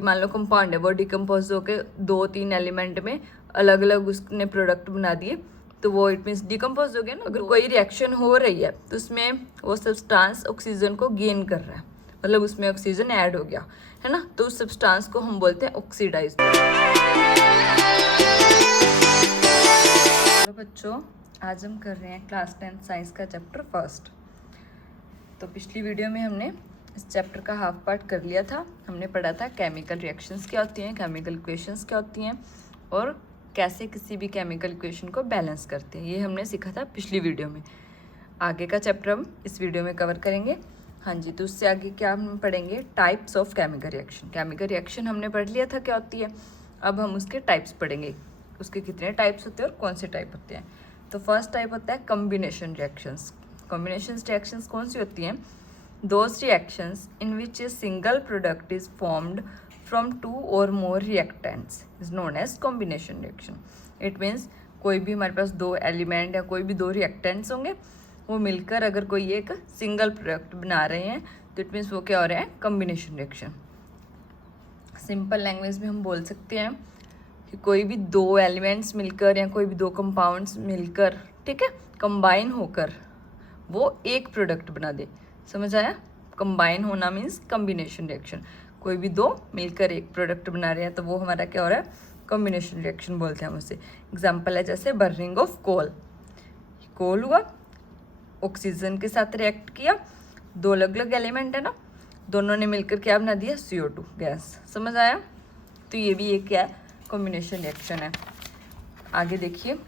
मान लो कंपाउंड है, वो डिकम्पोज होके 2-3 एलिमेंट में अलग अलग उसने प्रोडक्ट बना दिए, तो वो इट मीन्स डिकम्पोज हो गया ना। अगर कोई रिएक्शन हो रही है तो उसमें वो सब्सटेंस ऑक्सीजन को गेन कर रहा है, मतलब उसमें ऑक्सीजन ऐड हो गया है ना, तो उस सब्सटेंस को हम बोलते हैं ऑक्सीडाइज। तो बच्चों आज हम कर रहे हैं क्लास 10 साइंस का चैप्टर फर्स्ट। तो पिछली वीडियो में हमने इस चैप्टर का हाफ पार्ट कर लिया था। हमने पढ़ा था केमिकल रिएक्शंस क्या होती हैं, केमिकल इक्वेशंस क्या होती हैं और कैसे किसी भी केमिकल इक्वेशन को बैलेंस करते हैं, ये हमने सीखा था पिछली वीडियो में। आगे का चैप्टर हम इस वीडियो में कवर करेंगे। हाँ जी, तो उससे आगे क्या हम पढ़ेंगे, types of chemical reaction. Chemical reaction हमने पढ़ लिया था क्या होती है, अब हम उसके टाइप्स पढ़ेंगे, उसके कितने टाइप्स होते हैं और कौन से टाइप होते हैं। तो फर्स्ट टाइप होता है कॉम्बिनेशन रिएक्शंस। कॉम्बिनेशन रिएक्शंस कौन सी होती हैं, those reactions in which a single product is formed from two or more reactants is known as combination reaction. It means कोई भी हमारे पास दो एलिमेंट या कोई भी दो रिएक्टेंट्स होंगे, वो मिलकर अगर कोई एक सिंगल प्रोडक्ट बना रहे हैं तो इट मीन्स वो क्या हो रहा है, कॉम्बिनेशन रिएक्शन। सिंपल लैंग्वेज में हम बोल सकते हैं कि कोई भी दो एलिमेंट्स मिलकर या कोई भी दो कंपाउंड्स मिलकर, ठीक है, कंबाइन होकर वो एक प्रोडक्ट बना दे। समझ आया, कंबाइन होना मीन्स कॉम्बिनेशन रिएक्शन। कोई भी दो मिलकर एक प्रोडक्ट बना रहे हैं तो वो हमारा क्या हो रहा है, कॉम्बिनेशन रिएक्शन बोलते हैं हम उसे। एग्जांपल है जैसे बर्निंग ऑफ कोल। कोल हुआ, ऑक्सीजन के साथ रिएक्ट किया, दो अलग अलग एलिमेंट है ना, दोनों ने मिलकर क्या बना दिया, CO2 गैस। समझ आया, तो ये भी एक क्या है, कॉम्बिनेशन रिएक्शन है। आगे देखिए,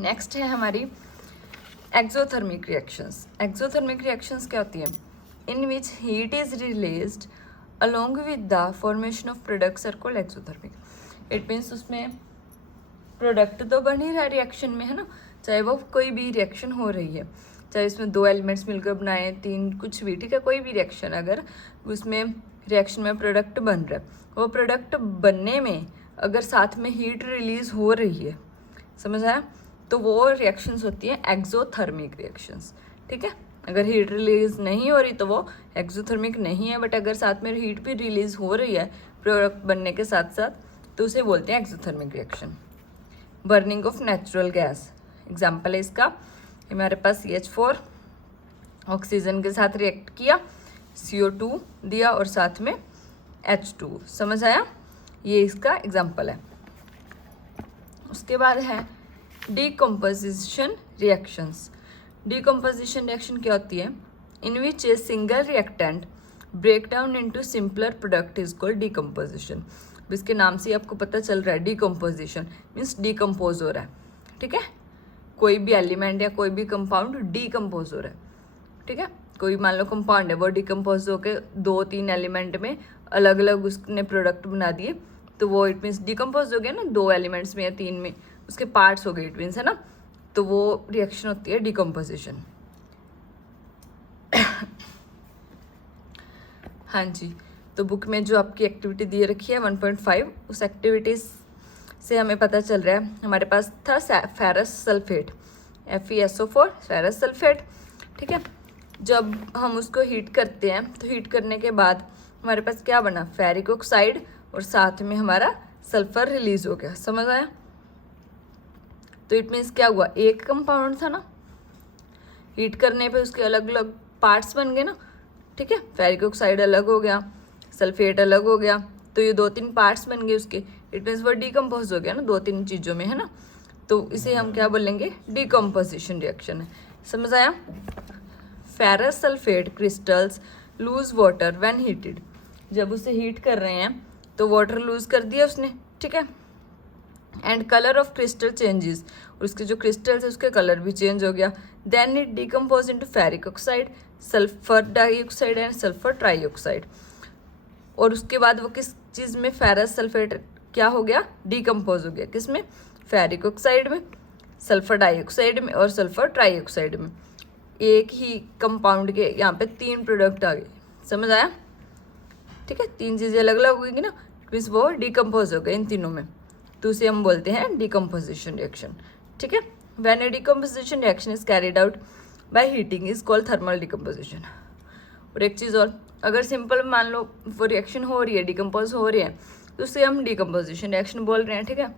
नेक्स्ट है हमारी एक्सोथर्मिक रिएक्शंस। एक्सोथर्मिक रिएक्शंस क्या होती हैं, in which heat is released along with the formation of products are called exothermic. It means उसमें प्रोडक्ट तो बन ही रहा है रिएक्शन में, है ना, चाहे वो कोई भी रिएक्शन हो रही है, चाहे इसमें दो एलिमेंट्स मिलकर बनाए, तीन, कुछ भी, ठीक है, कोई भी रिएक्शन, अगर उसमें रिएक्शन में प्रोडक्ट बन रहा है, वो प्रोडक्ट बनने में अगर साथ में हीट रिलीज हो रही है, समझ आया, तो वो रिएक्शंस होती हैं एक्सोथर्मिक रिएक्शंस। ठीक है, अगर हीट रिलीज नहीं हो रही तो वो एक्सोथर्मिक नहीं है, बट अगर साथ में हीट भी रिलीज हो रही है प्रोडक्ट बनने के साथ साथ, तो उसे बोलते हैं exothermic reaction. Burning of natural gas, example है इसका, हमारे पास CH4 ऑक्सीजन के साथ रिएक्ट किया, CO2 दिया और साथ में H2। समझ आया, ये इसका एग्जाम्पल है। उसके बाद है डीकम्पोजिशन रिएक्शंस। डीकम्पोजिशन रिएक्शन क्या होती है, in which a single reactant break down into simpler product is called decomposition. इसके नाम से आपको पता चल रहा है, डीकम्पोजिशन मीन्स डीकम्पोज हो रहा है। ठीक है, कोई भी एलिमेंट या कोई भी कंपाउंड डीकम्पोज हो रहा है। ठीक है, कोई मान लो कंपाउंड है, वो डीकम्पोज होके 2-3 एलिमेंट में अलग अलग उसने प्रोडक्ट बना दिए, तो वो इट मीन्स डीकम्पोज हो गया ना, 2 एलिमेंट्स में या 3 में उसके पार्ट्स हो गए, इट मीन्स, है ना, तो वो रिएक्शन होती है डीकम्पोजिशन। हाँ जी, तो बुक में जो आपकी एक्टिविटी दी रखी है 1.5, उस एक्टिविटीज से हमें पता चल रहा है, हमारे पास था ferrous sulphate, FeSO4 ferrous sulphate. ठीक है, जब हम उसको हीट करते हैं तो हीट करने के बाद हमारे पास क्या बना, फेरिक ऑक्साइड, और साथ में हमारा सल्फर रिलीज हो गया। समझ आया, तो इट मीन्स क्या हुआ, एक कंपाउंड था ना, हीट करने पे उसके अलग अलग पार्ट्स बन गए ना। ठीक है, फेरिक ऑक्साइड अलग हो गया, सल्फेट अलग हो गया, तो ये 2-3 पार्ट्स बन गए उसके, इट मीन्स वो डीकम्पोज हो गया ना 2-3 चीज़ों में, है ना, तो इसे हम क्या बोलेंगे, डीकम्पोजिशन रिएक्शन है। समझ आया, ferrous sulphate crystals loose water when heated. जब उसे हीट कर रहे हैं तो वाटर लूज कर दिया उसने, ठीक है, and colour of crystal changes, और उसके जो क्रिस्टल्स है उसके कलर भी चेंज हो गया। Then it decompose into ferric oxide, sulphur dioxide and sulphur trioxide. और उसके बाद वो किस चीज़ में, फेरस सल्फेट क्या हो गया, डिकम्पोज हो गया, किस में, फेरिक ऑक्साइड में, सल्फर डाइऑक्साइड में और सल्फर ट्राइऑक्साइड में। एक ही कंपाउंड के यहाँ पे 3 प्रोडक्ट आ गए। समझ आया, ठीक है, 3 चीज़ें अलग अलग होगी ना, मीन्स वो डिकम्पोज हो गए इन तीनों में, तो उसे हम बोलते हैं डीकम्पोजिशन रिएक्शन। ठीक है, when A decomposition reaction is carried out by heating is called thermal decomposition. और एक चीज़ और, अगर सिंपल मान लो वो रिएक्शन हो रही है, डिकम्पोज हो रही है, तो उसे हम डिकम्पोजिशन रिएक्शन बोल रहे हैं, ठीक है।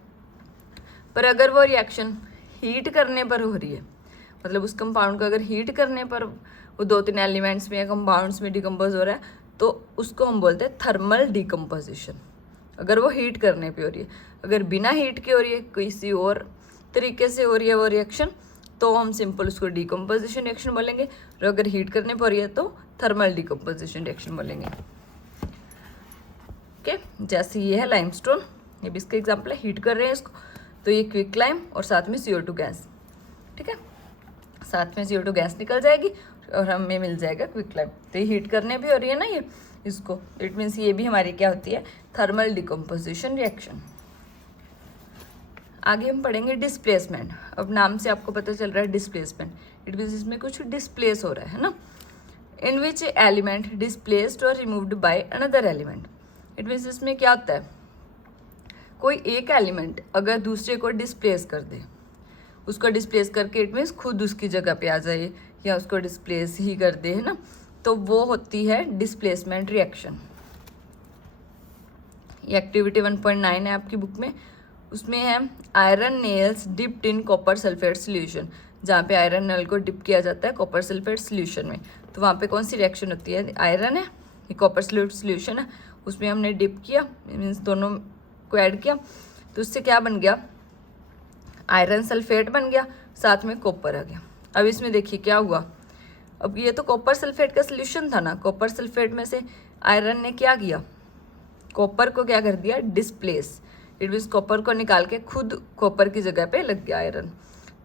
पर अगर वो रिएक्शन हीट करने पर हो रही है, मतलब उस कंपाउंड को अगर हीट करने पर वो 2-3 एलिमेंट्स में या कंपाउंड्स में डिकम्पोज हो रहा है, तो उसको हम बोलते हैं थर्मल डिकम्पोजिशन, अगर वो हीट करने पे हो रही है। अगर बिना हीट के हो रही है, किसी और तरीके से हो रही है वो रिएक्शन, तो हम सिंपल उसको डिकम्पोजिशन रिएक्शन बोलेंगे, और अगर हीट करने पर हो रही है तो थर्मल डिकम्पोजिशन रिएक्शन बोलेंगे। ओके, जैसे ये है लाइमस्टोन, ये भी इसका एग्जाम्पल है, हीट कर रहे हैं इसको, तो ये क्विक लाइम और साथ में CO2 गैस, ठीक है, साथ में CO2 गैस निकल जाएगी और हमें मिल जाएगा क्विक लाइम। तो ये हीट करने भी हो रही है ना ये इसको, इट मीन्स ये भी हमारी क्या होती है, थर्मल डिकम्पोजिशन रिएक्शन। आगे हम पढ़ेंगे डिस्प्लेसमेंट। अब नाम से आपको पता चल रहा है डिस्प्लेसमेंट, इट मीन्स इसमें कुछ डिस्प्लेस हो रहा है ना, इन विच एलिमेंट डिस्प्लेस्ड और removed by another element. It means इसमें क्या होता है, कोई एक एलिमेंट अगर दूसरे को डिस्प्लेस कर दे, उसको डिस्प्लेस करके इट मीन्स खुद उसकी जगह पे आ जाए या उसको डिस्प्लेस ही कर दे, है ना, तो वो होती है डिस्प्लेसमेंट रिएक्शन। ये एक्टिविटी 1.9 है आपकी बुक में, उसमें है iron nails dipped in copper sulphate solution, जहाँ पे आयरन नेल को डिप किया जाता है कॉपर सल्फेट सोल्यूशन में, तो वहाँ पे कौन सी रिएक्शन होती है, आयरन है, ये कॉपर सल्फेट सोल्यूशन है, उसमें हमने डिप किया, मीन्स दोनों को ऐड किया, तो उससे क्या बन गया, आयरन सल्फेट बन गया, साथ में कॉपर आ गया। अब इसमें देखिए क्या हुआ, अब ये तो कॉपर सल्फेट का सोल्यूशन था ना, कॉपर सल्फेट में से आयरन ने क्या किया, कॉपर को क्या कर दिया, डिस्प्लेस, इट मीन्स कॉपर को निकाल के खुद कॉपर की जगह पे लग गया आयरन,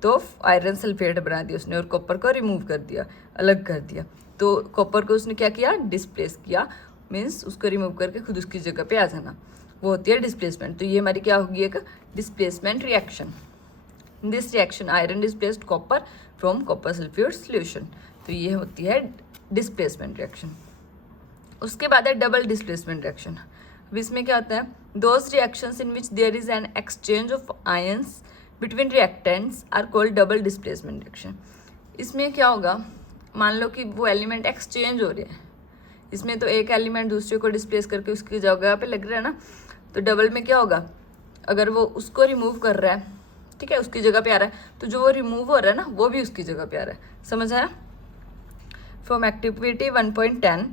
तो आयरन सल्फेट बना दिया उसने और कॉपर को रिमूव कर दिया, अलग कर दिया, तो कॉपर को उसने क्या किया, डिस्प्लेस किया, मीन्स उसको रिमूव करके खुद उसकी जगह पे आ जाना, वो होती है डिस्प्लेसमेंट। तो ये हमारी क्या होगी, एक displacement reaction. In this reaction iron displaced copper from copper sulphate solution, तो ये होती है डिस्प्लेसमेंट रिएक्शन। उसके बाद है डबल डिस्प्लेसमेंट रिएक्शन। अब इसमें क्या होता है, those reactions in which there is an exchange of ions between reactants are called double displacement reaction. इसमें क्या होगा, मान लो कि वो एलिमेंट एक्सचेंज हो रहे हैं, इसमें तो एक एलिमेंट दूसरे को डिस्प्लेस करके उसकी जगह पे लग रहा है ना, तो डबल में क्या होगा, अगर वो उसको रिमूव कर रहा है, ठीक है, उसकी जगह पे आ रहा है, तो जो वो रिमूव हो रहा है ना वो भी उसकी जगह पे आ रहा है, समझ आया। From activity 1.10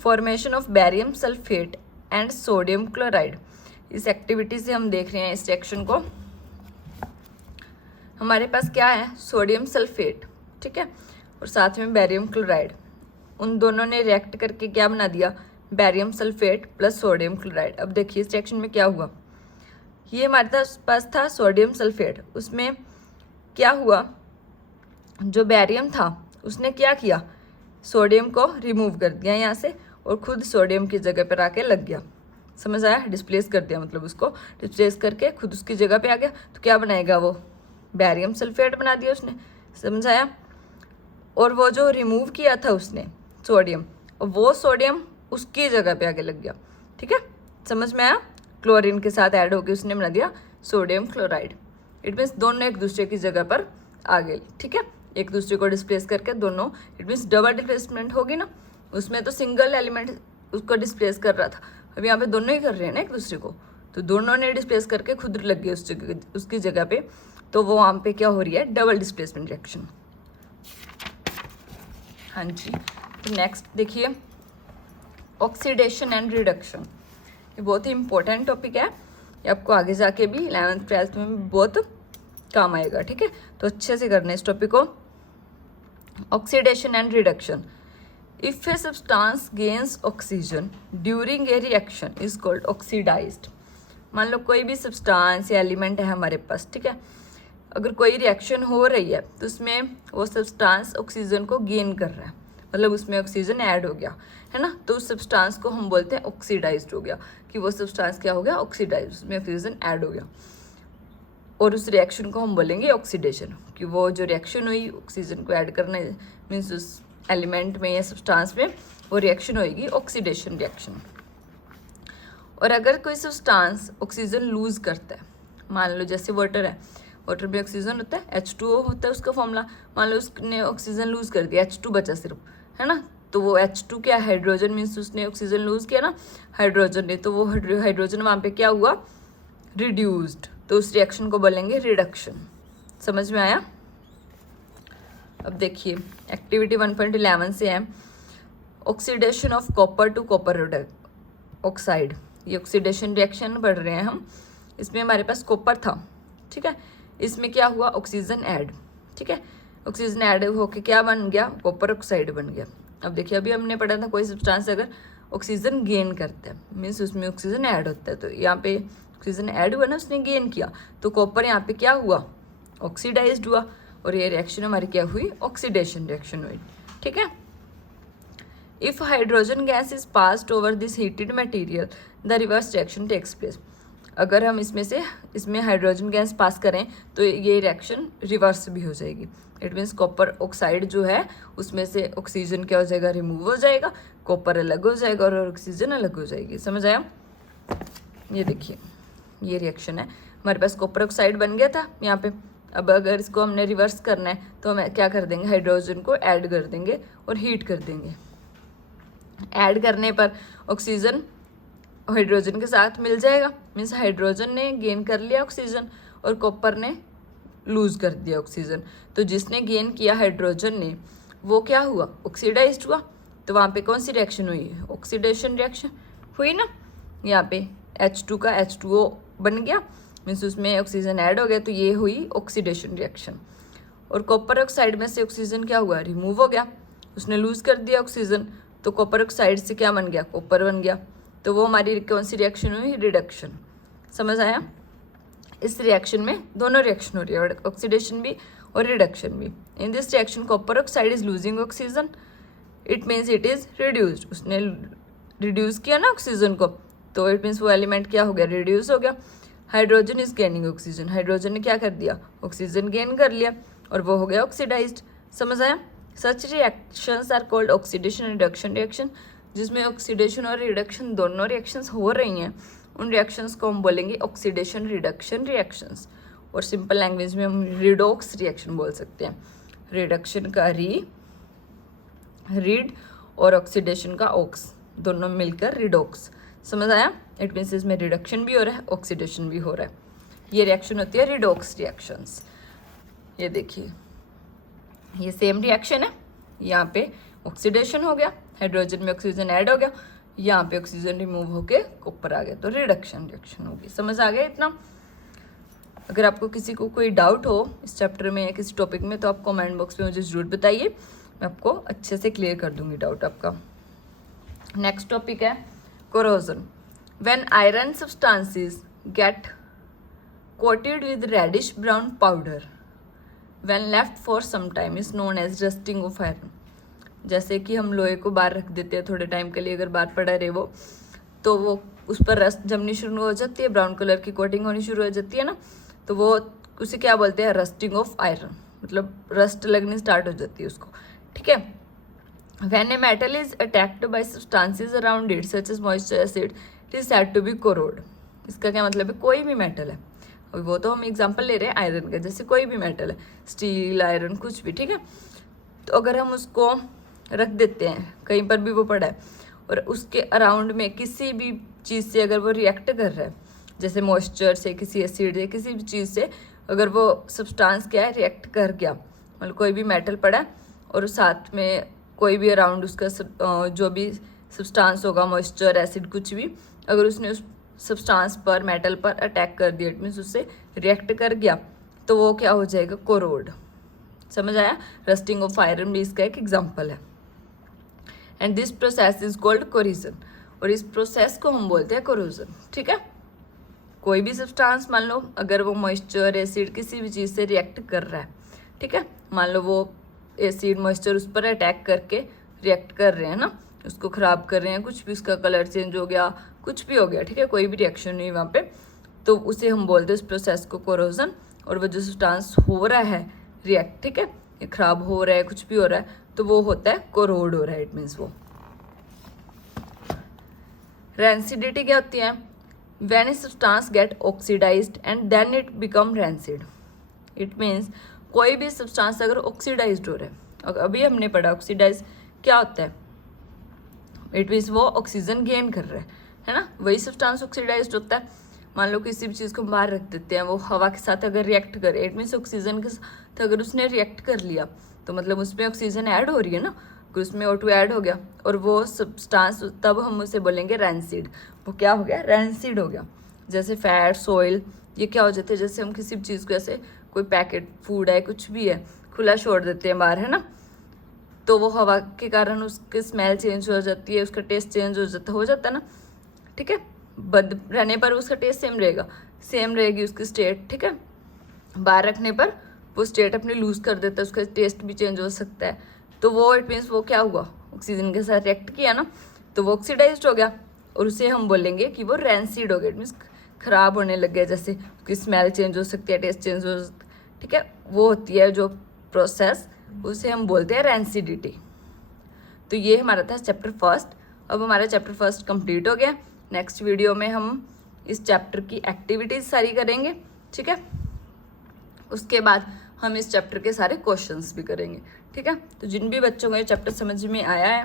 formation of barium sulphate and sodium chloride, इस एक्टिविटी से हम देख रहे हैं इस रिएक्शन को, हमारे पास क्या है, सोडियम सल्फेट, ठीक है, और साथ में बैरियम क्लोराइड, उन दोनों ने रिएक्ट करके क्या बना दिया, barium sulphate plus sodium chloride. अब देखिए इस रिएक्शन में क्या हुआ, ये हमारे पास था सोडियम सल्फेट, उसमें क्या हुआ, जो बैरियम था उसने क्या किया, सोडियम को रिमूव कर दिया यहाँ से और खुद सोडियम की जगह पर आके लग गया, समझ आया, डिस्प्लेस कर दिया, मतलब उसको डिस्प्लेस करके खुद उसकी जगह पे आ गया, तो क्या बनाएगा वो, बैरियम सल्फेट बना दिया उसने, समझ आया। और वो जो रिमूव किया था उसने सोडियम, वो सोडियम उसकी जगह पे आके लग गया, ठीक है, समझ में आया, क्लोरीन के साथ ऐड होकर उसने बना दिया सोडियम क्लोराइड। इट मीन्स दोनों एक दूसरे की जगह पर आ गए, ठीक है, एक दूसरे को डिस्प्लेस करके दोनों, इट मीन्स डबल डिस्प्लेसमेंट होगी ना, उसमें तो सिंगल एलिमेंट उसको डिस्प्लेस कर रहा था, अब यहाँ पे दोनों ही कर रहे हैं ना एक दूसरे को, तो दोनों ने डिस्प्लेस करके खुद लग गए उसकी जगह पे, तो वो वहाँ पे क्या हो रही है, डबल डिस्प्लेसमेंट रिएक्शन। हाँ जी, तो नेक्स्ट देखिए ऑक्सीडेशन एंड रिडक्शन, ये बहुत ही इंपॉर्टेंट टॉपिक है, ये आपको आगे जाके भी 11th 12th में भी बहुत काम आएगा, ठीक है, तो अच्छे से करना इस टॉपिक को। Oxidation and reduction, if a substance gains oxygen during a reaction is called oxidised. मान लो कोई भी सब्सटेंस या एलिमेंट है हमारे पास, ठीक है, अगर कोई रिएक्शन हो रही है तो उसमें वो सब्सटेंस ऑक्सीजन को गेन कर रहा है, मतलब उसमें ऑक्सीजन ऐड हो गया है ना, तो उस सब्सटेंस को हम बोलते हैं ऑक्सीडाइज्ड हो गया, कि वो सब्सटेंस क्या हो गया, ऑक्सीडाइज्ड, उसमें ऑक्सीजन ऐड हो गया, और उस रिएक्शन को हम बोलेंगे ऑक्सीडेशन, कि वो जो रिएक्शन हुई ऑक्सीजन को ऐड करना, मीन्स उस एलिमेंट में या सब्सटेंस में वो रिएक्शन होगी ऑक्सीडेशन रिएक्शन। और अगर कोई सब्सटेंस ऑक्सीजन लूज करता है, मान लो जैसे वाटर है, वाटर में ऑक्सीजन होता है, H2O होता है उसका फॉर्मूला, मान लो उसने ऑक्सीजन लूज कर दिया, H2 बचा सिर्फ, है ना, तो वो H2 क्या, हाइड्रोजन, मीन्स उसने ऑक्सीजन लूज किया ना हाइड्रोजन ने, तो वो हाइड्रोजन वहाँ पे क्या हुआ, रिड्यूस्ड, तो उस रिएक्शन को बोलेंगे रिडक्शन। समझ में आया। अब देखिए एक्टिविटी 1.11 से है oxidation of copper two copper oxide. ये ऑक्सीडेशन रिएक्शन पढ़ रहे हैं हम। इसमें हमारे पास कॉपर था, ठीक है, इसमें क्या हुआ, ऑक्सीजन ऐड, ठीक है, ऑक्सीजन ऐड होके क्या बन गया, कॉपर ऑक्साइड बन गया। अब देखिए अभी हमने पढ़ा था कोई सब्सटेंस अगर ऑक्सीजन गेन करता है मीन्स उसमें ऑक्सीजन ऐड होता है, तो यहाँ पे ऑक्सीजन ऐड हुआ ना, उसने गेन किया, तो कॉपर यहाँ पे क्या हुआ, ऑक्सीडाइज्ड हुआ, और ये रिएक्शन हमारी क्या हुई, ऑक्सीडेशन रिएक्शन हुई, ठीक है। If hydrogen gas is passed over this heated material the reverse reaction takes place. अगर हम इसमें हाइड्रोजन गैस पास करें तो ये रिएक्शन रिवर्स भी हो जाएगी। इट मीन्स कॉपर ऑक्साइड जो है उसमें से ऑक्सीजन क्या हो जाएगा, रिमूव हो जाएगा, कॉपर अलग हो जाएगा और ऑक्सीजन अलग हो जाएगी। समझ आया। ये देखिए ये रिएक्शन है, हमारे पास कॉपर ऑक्साइड बन गया था यहाँ पे। अब अगर इसको हमने रिवर्स करना है तो हम क्या कर देंगे, हाइड्रोजन को ऐड कर देंगे और हीट कर देंगे। ऐड करने पर ऑक्सीजन हाइड्रोजन के साथ मिल जाएगा, मीन्स हाइड्रोजन ने गेन कर लिया ऑक्सीजन और कॉपर ने लूज कर दिया ऑक्सीजन। तो जिसने गेन किया हाइड्रोजन ने वो क्या हुआ, ऑक्सीडाइज्ड हुआ। तो वहाँ पे कौन सी रिएक्शन हुई, ऑक्सीडेशन रिएक्शन हुई ना। यहाँ पे H2 का H2O बन गया, मीन्स उसमें ऑक्सीजन ऐड हो गया, तो ये हुई ऑक्सीडेशन रिएक्शन। और कॉपर ऑक्साइड में से ऑक्सीजन क्या हुआ, रिमूव हो गया, उसने लूज कर दिया ऑक्सीजन, तो कॉपर ऑक्साइड से क्या बन गया, कॉपर बन गया। तो वो हमारी कौन सी रिएक्शन हुई, रिडक्शन। समझ आया। इस रिएक्शन में दोनों रिएक्शन हो रही है, ऑक्सीडेशन भी और रिडक्शन भी। इन this reaction copper oxide is losing oxygen, it means it is reduced. उसने रिड्यूस किया ना ऑक्सीजन को, तो इट मीन्स वो एलिमेंट क्या हो गया, रिड्यूस हो गया। Hydrogen is gaining oxygen, hydrogen ने क्या कर दिया, ऑक्सीजन गेन कर लिया और वो हो गया ऑक्सीडाइज्ड। समझ आया। Such reactions are called oxidation reduction reaction. जिसमें ऑक्सीडेशन और रिडक्शन दोनों रिएक्शंस हो रही हैं, उन रिएक्शंस को हम बोलेंगे ऑक्सीडेशन रिडक्शन रिएक्शंस। और सिंपल लैंग्वेज में हम रिडॉक्स रिएक्शन बोल सकते हैं। रिडक्शन का रीड और ऑक्सीडेशन का ऑक्स, दोनों मिलकर रिडॉक्स। समझ आया। इट मीन्स इसमें रिडक्शन भी हो रहा है, ऑक्सीडेशन भी हो रहा है। ये रिएक्शन होती है रिडॉक्स रिएक्शंस। ये देखिए ये सेम रिएक्शन है, यहाँ पे ऑक्सीडेशन हो गया, हाइड्रोजन में ऑक्सीजन ऐड हो गया, यहाँ पे ऑक्सीजन रिमूव होके कॉपर आ गया, तो रिडक्शन रिएक्शन होगी। समझ आ गया इतना। अगर आपको किसी को कोई डाउट हो इस चैप्टर में या किसी टॉपिक में तो आप कमेंट बॉक्स में मुझे ज़रूर बताइए, मैं आपको अच्छे से क्लियर कर दूंगी डाउट आपका। नेक्स्ट टॉपिक है corrosion. When iron substances get coated with reddish brown powder when left for some time is known as rusting of iron. जैसे कि हम लोहे को बाहर रख देते हैं थोड़े टाइम के लिए, अगर बाहर पड़ा रहे वो, तो वो उस पर रस्ट जमनी शुरू हो जाती है, ब्राउन कलर की कोटिंग होनी शुरू हो जाती है ना, तो वो उसे क्या बोलते हैं, रस्टिंग ऑफ आयरन, मतलब रस्ट लगनी स्टार्ट हो जाती है उसको। ठीक है। When a metal is attacked by substances around it such as moisture acid it is said to be corroded. इसका क्या मतलब है, कोई भी मेटल है, और वो तो हम एग्जांपल ले रहे हैं आयरन का, जैसे कोई भी मेटल है, स्टील, आयरन, कुछ भी, ठीक है। तो अगर हम उसको रख देते हैं कहीं पर भी वो पड़ा है और उसके अराउंड में किसी भी चीज़ से अगर वो रिएक्ट कर रहा है, जैसे मॉइस्चर से, किसी एसिड से, किसी भी चीज़ से अगर वो सब्सटेंस क्या है रिएक्ट कर गया, मतलब कोई भी मेटल पड़ा है और साथ में कोई भी अराउंड उसका जो भी सब्सटेंस होगा, मॉइस्चर, एसिड, कुछ भी, अगर उसने उस सब्सटेंस पर, मेटल पर अटैक कर दिया, इट मीन्स उससे रिएक्ट कर गया, तो वो क्या हो जाएगा, कोरोड। समझ आया। रस्टिंग ऑफ आयरन भी इसका एक एग्जाम्पल है। And this process is called corrosion, और इस प्रोसेस को हम बोलते हैं कोरोजन। ठीक है। कोई भी सब्सटेंस मान लो अगर वो मॉइस्चर, एसिड, किसी भी चीज़ से रिएक्ट कर रहा है, ठीक है, मान लो वो एसिड, मॉइस्चर उस पर अटैक करके रिएक्ट कर रहे हैं ना, उसको ख़राब कर रहे हैं, कुछ भी, उसका कलर चेंज हो गया, कुछ भी हो गया, ठीक है, कोई भी रिएक्शन नहीं वहाँ पे, तो उसे हम बोलते हैं इस प्रोसेस को कोरोजन। और वो जो सब्सटेंस हो रहा है रिएक्ट, ठीक है, ये खराब हो रहा है, कुछ भी हो रहा है, तो वो होता है कोरोड हो रहा है, इट मीन्स वो। रेंसिडिटी क्या होती है, when a substance get oxidised and then it become rancid. It means कोई भी सब्सटेंस अगर ऑक्सीडाइज्ड हो रहा है, और अभी हमने पढ़ा ऑक्सीडाइज क्या होता है, इट मीन्स वो ऑक्सीजन गेन कर रहा है ना। वही सब्सटेंस ऑक्सीडाइज्ड होता है। मान लो किसी भी चीज़ को बाहर रख देते हैं, वो हवा के साथ अगर रिएक्ट करे, इट मीन्स ऑक्सीजन के साथ अगर उसने रिएक्ट कर लिया तो मतलब उसमें ऑक्सीजन ऐड हो रही है ना, अगर उसमें O2 ऐड हो गया और वो सब्सटेंस, तब हम उसे बोलेंगे रैंसिड। वो क्या हो गया? रैंसिड हो गया। जैसे फैट, सॉइल, ये क्या हो जाते हैं, जैसे हम किसी भी चीज़ को, ऐसे कोई पैकेट फूड है, कुछ भी है, खुला छोड़ देते हैं बाहर, है ना, तो वो हवा के कारण उसकी स्मेल चेंज हो जाती है, उसका टेस्ट चेंज हो जाता है ना, ठीक है। बंद रहने पर उसका टेस्ट सेम रहेगा, सेम रहेगी उसकी स्टेट, ठीक है। बाहर रखने पर वो स्टेट अपनी लूज कर देता है, उसका टेस्ट भी चेंज हो सकता है। तो वो इट मीन्स वो क्या हुआ, ऑक्सीजन के साथ रिएक्ट किया ना, तो वो ऑक्सीडाइज्ड हो गया और उसे हम बोलेंगे कि वो रैंसिड हो गया। इट मीन्स खराब होने लग गया, जैसे उसकी स्मेल चेंज हो सकती है, टेस्ट चेंज हो सकता है, ठीक है। वो होती है जो प्रोसेस, उसे हम बोलते हैं रैंसिडिटी। तो ये हमारा था चैप्टर फर्स्ट। अब हमारा चैप्टर फर्स्ट कंप्लीट हो गया। नेक्स्ट वीडियो में हम इस चैप्टर की एक्टिविटीज सारी करेंगे, ठीक है। उसके बाद हम इस चैप्टर के सारे क्वेश्चंस भी करेंगे, ठीक है। तो जिन भी बच्चों को ये चैप्टर समझ में आया है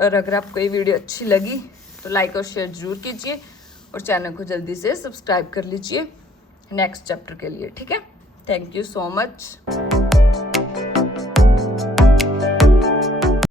और अगर आपको ये वीडियो अच्छी लगी तो लाइक और शेयर जरूर कीजिए और चैनल को जल्दी से सब्सक्राइब कर लीजिए नेक्स्ट चैप्टर के लिए, ठीक है। Thank you so much.